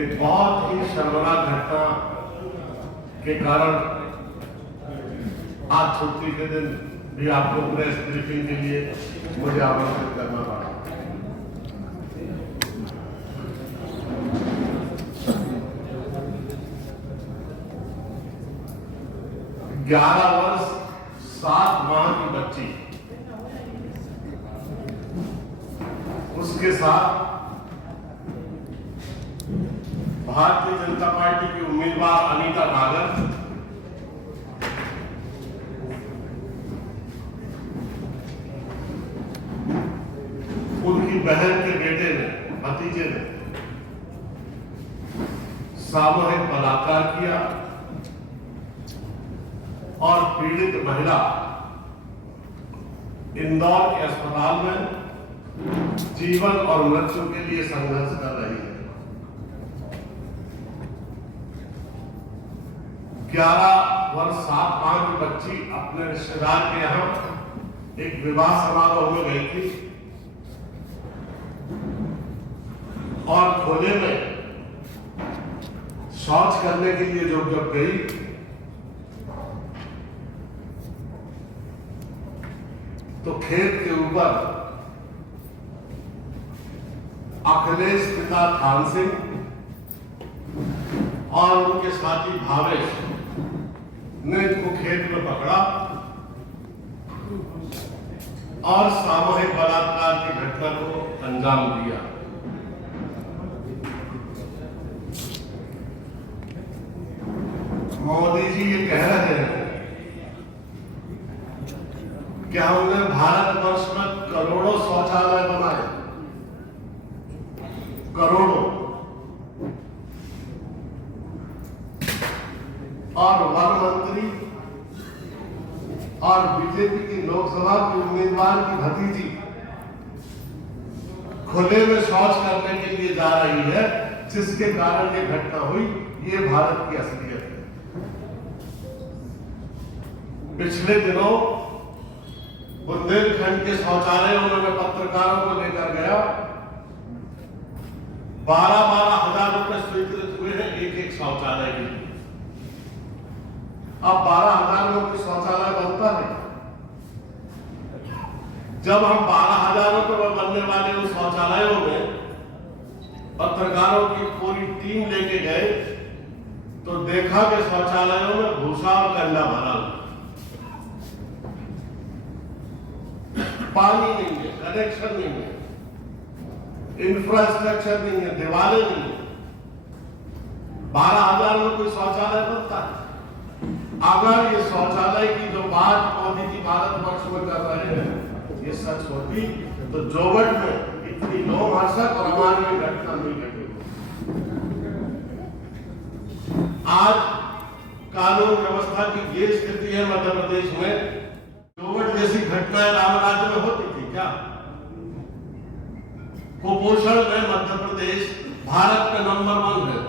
एक बहुत ही शर्मनाक घटना के कारण आज छुट्टी के दिन भी आपको प्रेस ब्रीफिंग के लिए मुझे आमंत्रित करना पड़ा। ग्यारह वर्ष 7 माह की बच्ची उसके साथ भारतीय जनता पार्टी की उम्मीदवार अनीता नागर, उनकी बहन के बेटे ने, भतीजे ने सामूहिक बलात्कार किया और पीड़ित महिला इंदौर के अस्पताल में जीवन और मृत्यु के लिए संघर्ष कर रही है। 11 वर्ष 7 माह की बच्ची अपने रिश्तेदार के यहां एक विवाह समारोह में गई थी और खोले में शौच करने के लिए जब गई तो खेत के ऊपर अखिलेश पिता थान सिंह और उनके साथी भावेश ने इनको खेत में पकड़ा और सामूहिक बलात्कार की घटना को अंजाम दिया। मोदी जी ये कह रहे हैं कि हमने भारतवर्ष में करोड़ों शौचालय बनाए, करोड़ों, और वन मंत्री और बीजेपी की लोकसभा की उम्मीदवार की भतीजी खुले में शौच करने के लिए जा रही है, जिसके कारण ये घटना हुई। ये भारत की असलियत है। पिछले दिनों बुंदेलखंड के शौचालयों में मैं पत्रकारों को लेकर गया। 12-12 हजार रुपए स्वीकृत हुए हैं एक शौचालय के लिए। अब 12,000 में कोई शौचालय बनता है? जब हम 12,000 रुपए में बनने वाले उन शौचालयों में पत्रकारों की पूरी टीम लेके गए तो देखा कि शौचालयों में भूसा और कंडा भरा हुआ, पानी नहीं है, कनेक्शन नहीं है, इंफ्रास्ट्रक्चर नहीं है, दीवारें नहीं है। 12,000 में कोई शौचालय बनता है? अगर ये शौचालय की जो बात मोदी जी भारतवर्ष में कर रहे हैं ये सच होती तो जोगट में इतनी लोमहर्षक और अमानवीय घटना नहीं घटी। आज कानून व्यवस्था की ये स्थिति है मध्य प्रदेश में। जोगट जैसी घटनाएं राम राज्य में होती थी क्या? कुपोषण में मध्य प्रदेश भारत में नंबर 1 है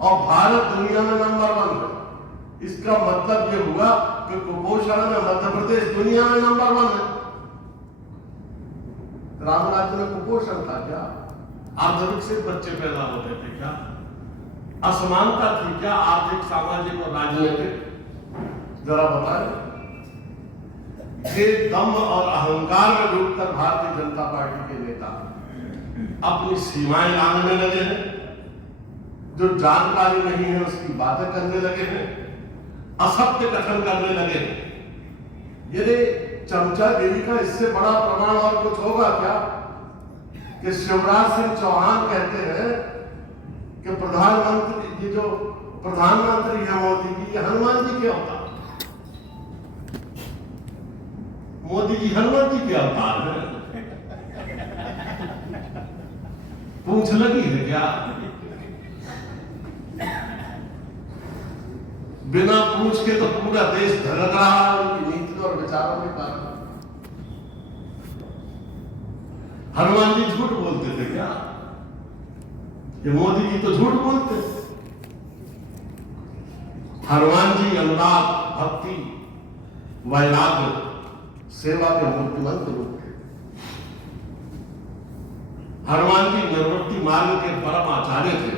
और भारत दुनिया में नंबर 1 है। इसका मतलब यह हुआ कि कुपोषण में मध्य प्रदेश दुनिया में नंबर 1 है। राम राज्य में कुपोषण था क्या? अर्धविकसित बच्चे पैदा होते थे क्या? असमानता थी क्या आर्थिक, सामाजिक और राजनीतिक? जरा बताएं। ये दम और अहंकार में डूबकर भारतीय जनता पार्टी के नेता अपनी सीमाएं लांघने लगे हैं। जो जानकारी नहीं है उसकी बातें करने लगे हैं, असत्य कथन करने लगे। ये चमचागिरी का इससे बड़ा प्रमाण और कुछ होगा क्या कि शिवराज सिंह चौहान कहते हैं कि प्रधानमंत्री, ये जो प्रधानमंत्री है मोदी जी, ये हनुमान जी के अवतार। मोदी जी हनुमान जी के अवतार है? पूछ लगी है क्या? बिना पूछ के तो पूरा देश धड़क रहा है उनकी नीति और विचारों के कारण। हनुमान जी झूठ बोलते थे क्या? ये मोदी जी तो झूठ बोलते। हनुमान जी अनुराग, भक्ति, वैराग्य, सेवा के मूर्तिमंत रूप थे। हनुमान जी निर्वृत्ति मार्ग के परम आचार्य थे।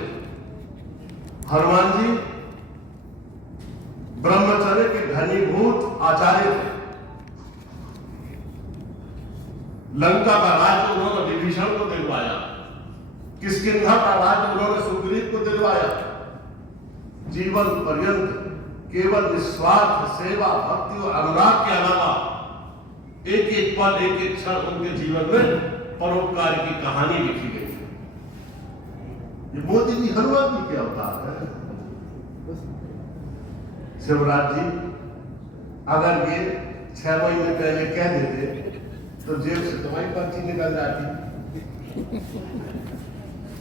हनुमान जी ब्रह्मचर्य के घनीभूत आचार्य थे। लंका का राज्य उन्होंने विभीषण को दिलवाया, किष्किंधा का राज्य उन्होंने सुग्रीव को दिलवाया। जीवन पर्यंत केवल निस्वार्थ सेवा, भक्ति और अनुराग के अलावा एक एक पल, एक एक क्षण उनके जीवन में परोपकार की कहानी लिखी गई है। ये मोदी जी हनुमान जी के अवतार है। शिवराज जी अगर ये 6 महीने पहले कह देते तो जेब से तुम्हारी पर्ची निकल जाती।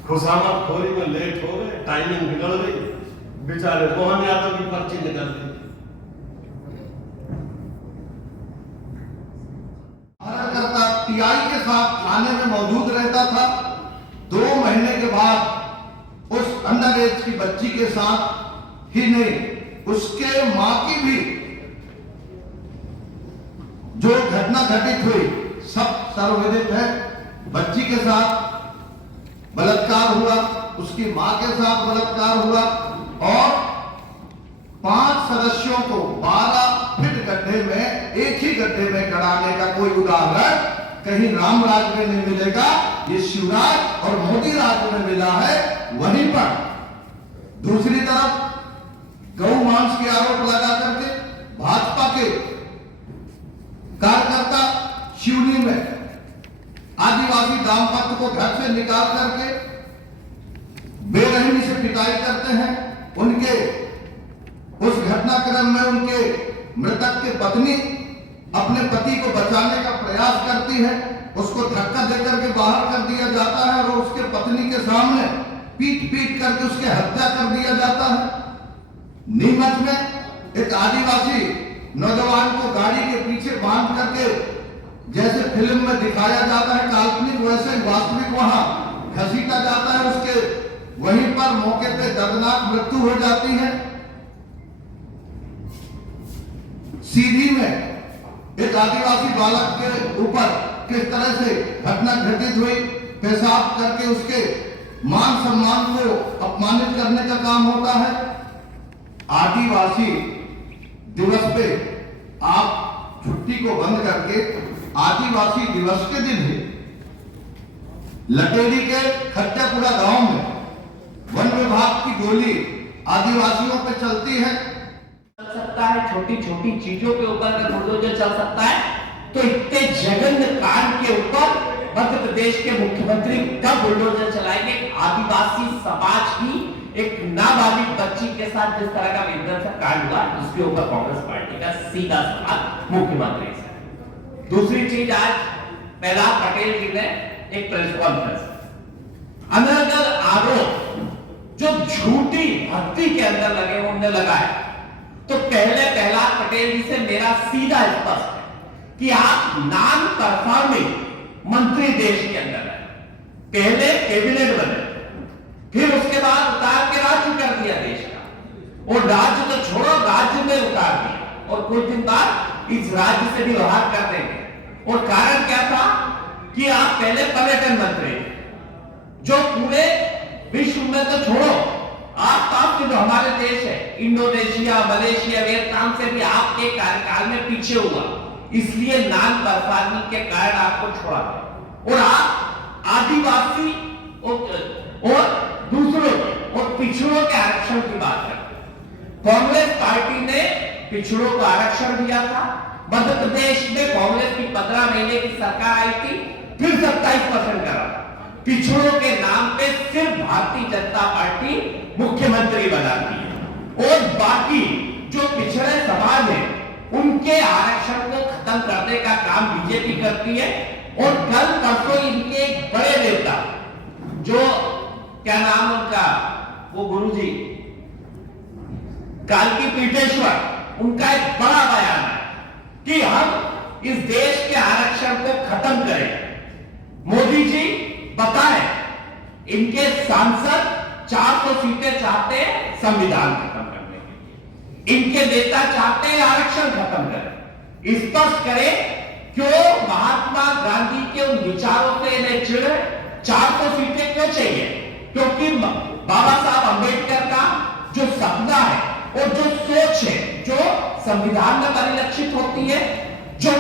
खुशामद खोरी में लेट हो गए, टाइमिंग बिगड़ गई, बेचारे मोहन यादव की पर्ची निकल गई। टीआई के साथ थाने में मौजूद रहता था। 2 महीने के बाद उस अंडर एज की बच्ची के साथ ही नहीं, उसके मां की भी जो घटना घटित हुई सब सर्वविदित है। बच्ची के साथ बलात्कार हुआ, उसकी मां के साथ बलात्कार हुआ और 5 सदस्यों को 12 फीट गड्ढे में, एक ही गड्ढे में गड़ाने का कोई उदाहरण कहीं राम राज में नहीं मिलेगा। ये शिवराज और मोदी राज में मिला है। वहीं पर दूसरी तरफ गौ मांस के आरोप लगा करके भाजपा के कार्यकर्ता शिवनी में आदिवासी दाम्पत्य को घर से निकाल करके बेरहमी से पिटाई करते हैं। उनके उस घटनाक्रम में उनके मृतक की पत्नी अपने पति को बचाने का प्रयास करती है, उसको धक्का देकर के बाहर कर दिया जाता है और उसके पत्नी के सामने पीट करके उसकी हत्या कर दिया जाता है। नीमच में एक आदिवासी नौजवान को गाड़ी के पीछे बांध करके, जैसे फिल्म में दिखाया जाता है काल्पनिक, वैसे वास्तविक वहां घसीटा जाता है। उसके वहीं पर मौके पे दर्दनाक मृत्यु हो जाती है। सीधी में एक आदिवासी बालक के ऊपर किस तरह से घटना घटित हुई, पेशाब करके उसके मान सम्मान को अपमानित करने का काम होता है। आदिवासी दिवस पे आप छुट्टी को बंद करके आदिवासी दिवस के दिन ही लटेरी के खट्टापुरा गांव में वन विभाग की गोली आदिवासियों पे चलती है। सकता है छोटी छोटी चीजों के ऊपर अगर बुलडोजर चल सकता है तो इतने जघन्य कांड के ऊपर मध्य प्रदेश के मुख्यमंत्री कब बुलडोजर चलाएंगे? आदिवासी समाज की एक नाबालिग बच्ची के साथ जिस तरह का विध्वंसक कांड हुआ, उसके ऊपर कांग्रेस पार्टी का सीधा सवाल मुख्यमंत्री से। दूसरी चीज, आज प्रहलाद पटेल जी ने एक प्रेस कॉन्फ्रेंस अनर्गल आरोप जो झूठी भक्ति के अंदर लगे उन्हें लगाए, तो पहले प्रहलाद पटेल जी से मेरा सीधा स्पष्ट है कि आप नॉन परफॉर्मिंग मंत्री देश के अंदर है। पहले कैबिनेट बने, फिर उसके बाद उतार के राज्य कर दिया देश का, और राज्य तो छोड़ो, राज्य में उतार दिया और कुछ दिन बाद इस राज्य से भी बाहर कर देंगे। और कारण क्या था कि आप पहले पर्यटन मंत्री थे, जो पूरे विश्व में तो छोड़ो, आसपास के जो हमारे देश है, इंडोनेशिया, मलेशिया, वियतनाम से भी आपके कार्यकाल में पीछे हुआ, इसलिए नॉन परफॉर्मिंग के कारण आपको छोड़ा। और आप आदिवासी और दूसरों और पिछड़ों के आरक्षण की बात करते। कांग्रेस पार्टी ने पिछड़ों को आरक्षण दिया था। मध्य प्रदेश में कांग्रेस की 15 महीने की सरकार आई थी, फिर 27% करा। पिछड़ों के नाम पे सिर्फ भारतीय जनता पार्टी मुख्यमंत्री बनाती है और बाकी जो पिछड़े समाज है उनके आरक्षण को खत्म करने का काम बीजेपी करती है। और कल परसों इनके एक बड़े नेता, जो क्या नाम उनका, वो गुरुजी कालकी पीठेश्वर, उनका एक बड़ा बयान है कि हम इस देश के आरक्षण को खत्म करें। मोदी जी बताएं, इनके सांसद 400 सीटें चाहते हैं संविधान खत्म करने के लिए, इनके नेता चाहते हैं आरक्षण खत्म करें। स्पष्ट करें क्यों महात्मा गांधी के उन विचारों से इन्हें चिढ़ है 400 सीटें क्यों चाहिए? क्योंकि बाबा साहब अंबेडकर का जो सपना है और जो सोच है, जो संविधान में परिलक्षित होती है, जो